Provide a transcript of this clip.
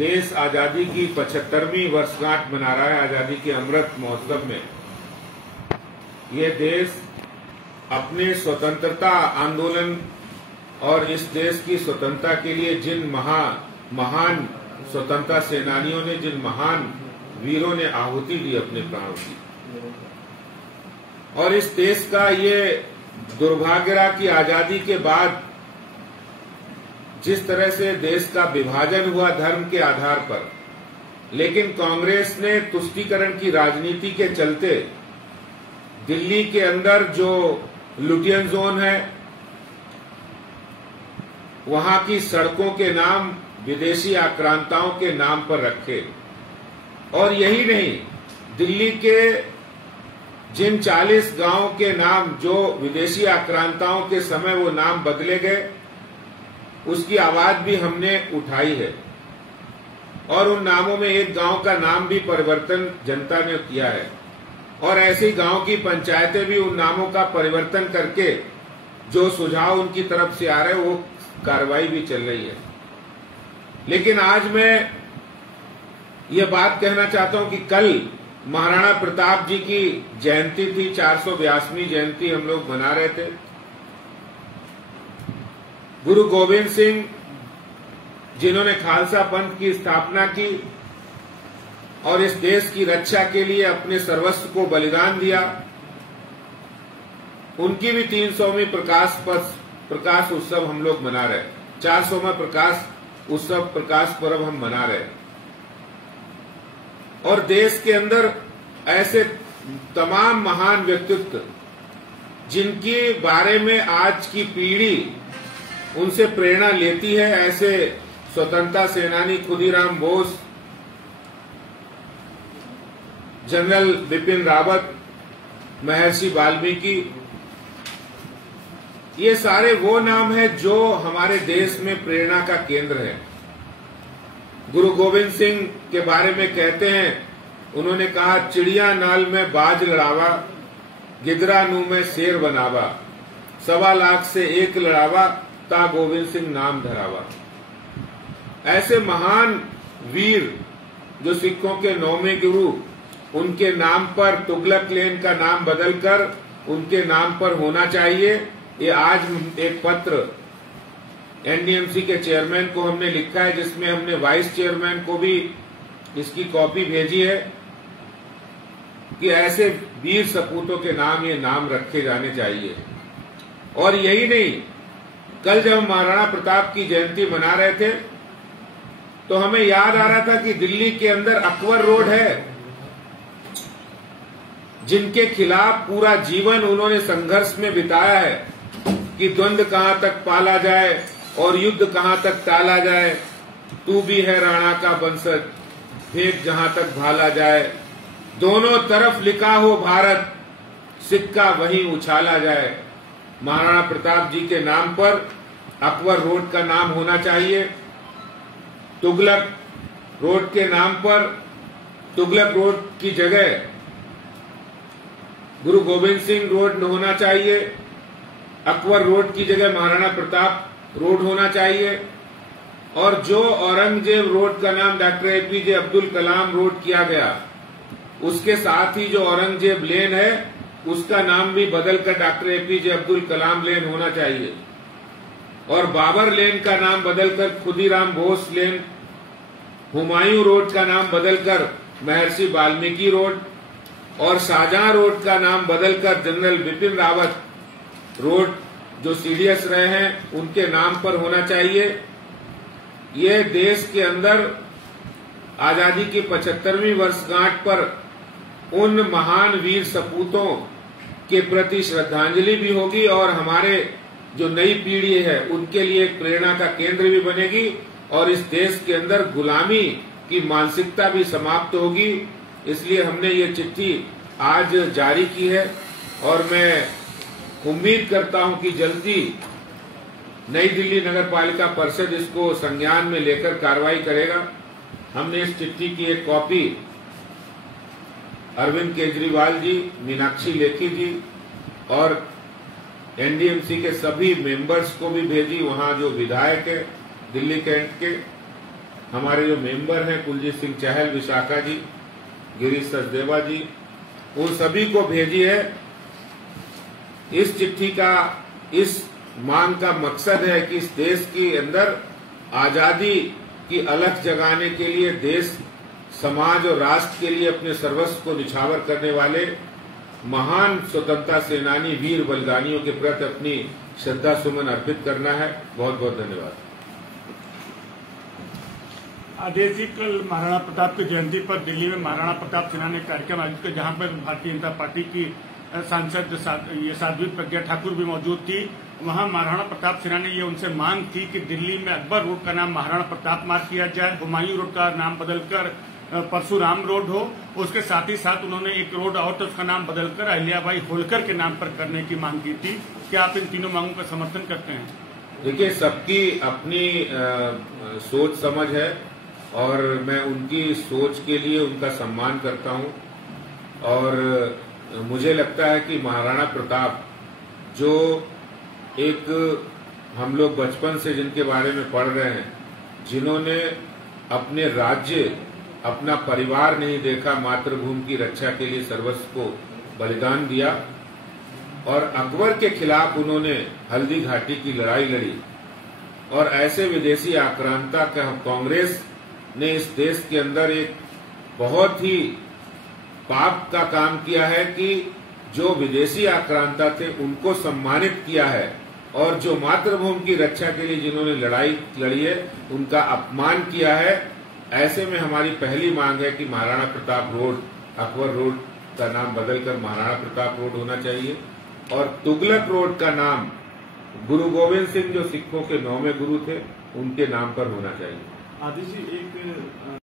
देश आजादी की 75वीं वर्षगांठ मना रहा है। आजादी के अमृत महोत्सव में ये देश अपने स्वतंत्रता आंदोलन और इस देश की स्वतंत्रता के लिए जिन महान स्वतंत्रता सेनानियों ने, जिन महान वीरों ने आहुति दी अपने प्राणों की, और इस देश का ये दुर्भाग्य रहा कि आजादी के बाद जिस तरह से देश का विभाजन हुआ धर्म के आधार पर, लेकिन कांग्रेस ने तुष्टीकरण की राजनीति के चलते दिल्ली के अंदर जो लुटियन जोन है, वहां की सड़कों के नाम विदेशी आक्रांताओं के नाम पर रखे। और यही नहीं, दिल्ली के जिन 40 गांवों के नाम जो विदेशी आक्रांताओं के समय वो नाम बदले गए, उसकी आवाज भी हमने उठाई है। और उन नामों में एक गांव का नाम भी परिवर्तन जनता ने किया है, और ऐसे गांव की पंचायतें भी उन नामों का परिवर्तन करके जो सुझाव उनकी तरफ से आ रहे हैं वो कार्रवाई भी चल रही है। लेकिन आज मैं ये बात कहना चाहता हूं कि कल महाराणा प्रताप जी की जयंती थी, 482वीं जयंती हम लोग मना रहे थे। गुरु गोविंद सिंह जिन्होंने खालसा पंथ की स्थापना की और इस देश की रक्षा के लिए अपने सर्वस्व को बलिदान दिया, उनकी भी 300वीं प्रकाश उत्सव हम लोग मना रहे। 400वां प्रकाश उत्सव, प्रकाश पर्व हम मना रहे। और देश के अंदर ऐसे तमाम महान व्यक्तित्व जिनके बारे में आज की पीढ़ी उनसे प्रेरणा लेती है, ऐसे स्वतंत्रता सेनानी खुदीराम बोस, जनरल बिपिन रावत, महर्षि वाल्मीकि, ये सारे वो नाम हैं जो हमारे देश में प्रेरणा का केंद्र है। गुरु गोविंद सिंह के बारे में कहते हैं, उन्होंने कहा, चिड़िया नाल में बाज लड़ावा, गिदरा नू में शेर बनावा, 1.25 लाख से एक लड़ावा, ता गोविंद सिंह नाम धरावा। ऐसे महान वीर जो सिखों के 9वें गुरु, उनके नाम पर तुगलक लेन का नाम बदलकर उनके नाम पर होना चाहिए। ये आज एक पत्र एनडीएमसी के चेयरमैन को हमने लिखा है, जिसमें हमने वाइस चेयरमैन को भी इसकी कॉपी भेजी है कि ऐसे वीर सपूतों के नाम ये नाम रखे जाने चाहिए। और यही नहीं, कल जब हम महाराणा प्रताप की जयंती मना रहे थे तो हमें याद आ रहा था कि दिल्ली के अंदर अकबर रोड है, जिनके खिलाफ पूरा जीवन उन्होंने संघर्ष में बिताया है कि द्वंद्व कहां तक पाला जाए और युद्ध कहां तक टाला जाए। तू भी है राणा का वंशज, फेंक जहां तक भाला जाए, दोनों तरफ लिखा हो भारत, सिक्का वहीं उछाला जाए। महाराणा प्रताप जी के नाम पर अकबर रोड का नाम होना चाहिए। तुगलक रोड के नाम पर, तुगलक रोड की जगह गुरु गोविंद सिंह रोड होना चाहिए। अकबर रोड की जगह महाराणा प्रताप रोड होना चाहिए। और जो औरंगजेब रोड का नाम doctor APJ Abdul Kalam road किया गया, उसके साथ ही जो औरंगजेब लेन है उसका नाम भी बदलकर डॉक्टर एपीजे अब्दुल कलाम लेन होना चाहिए। और बाबर लेन का नाम बदलकर खुदीराम बोस लेन, हुमायूं रोड का नाम बदलकर महर्षि वाल्मीकि रोड, और शाहजहां रोड का नाम बदलकर जनरल बिपिन रावत रोड, जो सीडीएस रहे हैं, उनके नाम पर होना चाहिए। ये देश के अंदर आजादी की 75वीं वर्षगांठ पर उन महान वीर सपूतों के प्रति श्रद्धांजलि भी होगी और हमारे जो नई पीढ़ी है उनके लिए एक प्रेरणा का केंद्र भी बनेगी, और इस देश के अंदर गुलामी की मानसिकता भी समाप्त होगी। इसलिए हमने ये चिट्ठी आज जारी की है और मैं उम्मीद करता हूं कि जल्दी नई दिल्ली नगर पालिका परिषद इसको संज्ञान में लेकर कार्रवाई करेगा। हमने इस चिट्ठी की एक कॉपी अरविंद केजरीवाल जी, मीनाक्षी लेखी जी और एनडीएमसी के सभी मेंबर्स को भी भेजी, वहां जो विधायक है दिल्ली कैंट के, हमारे जो मेंबर हैं कुलजीत सिंह चहल, विशाखा जी, गिरीश सचदेवा जी, उन सभी को भेजी है। इस चिट्ठी का, इस मांग का मकसद है कि इस देश के अंदर आजादी की अलख जगाने के लिए, देश, समाज और राष्ट्र के लिए अपने सर्वस्व को निछावर करने वाले महान स्वतंत्रता सेनानी वीर बलिदानियों के प्रति अपनी श्रद्धा सुमन अर्पित करना है। बहुत बहुत धन्यवाद। आदेश जी, कल महाराणा प्रताप की जयंती पर दिल्ली में महाराणा प्रताप सेना ने कार्यक्रम आयोजित किया, जहां पर भारतीय जनता पार्टी की सांसद साध्वी प्रज्ञा ठाकुर भी मौजूद थी। वहां महाराणा प्रताप सेना ने ये उनसे मांग की कि दिल्ली में अकबर रोड का नाम महाराणा प्रताप मार्ग किया जाए, हुमायूं रोड का नाम बदलकर परशुराम रोड हो। उसके साथ ही साथ उन्होंने एक रोड और तो उसका नाम बदलकर अहिल्याबाई होलकर के नाम पर करने की मांग की थी। क्या आप इन तीनों मांगों का समर्थन करते हैं? देखिए, सबकी अपनी सोच समझ है और मैं उनकी सोच के लिए उनका सम्मान करता हूं। और मुझे लगता है कि महाराणा प्रताप, जो एक हम लोग बचपन से जिनके बारे में पढ़ रहे हैं, जिन्होंने अपने राज्य, अपना परिवार नहीं देखा, मातृभूमि की रक्षा के लिए सर्वस्व को बलिदान दिया और अकबर के खिलाफ उन्होंने हल्दी घाटी की लड़ाई लड़ी। और ऐसे विदेशी आक्रांता का कांग्रेस ने इस देश के अंदर एक बहुत ही पाप का काम किया है कि जो विदेशी आक्रांता थे उनको सम्मानित किया है, और जो मातृभूमि की रक्षा के लिए जिन्होंने लड़ाई लड़ी है उनका अपमान किया है। ऐसे में हमारी पहली मांग है कि महाराणा प्रताप रोड, अकबर रोड का नाम बदलकर महाराणा प्रताप रोड होना चाहिए और तुगलक रोड का नाम गुरु गोविंद सिंह, जो सिखों के 9वें गुरु थे, उनके नाम पर होना चाहिए। आदि जी, एक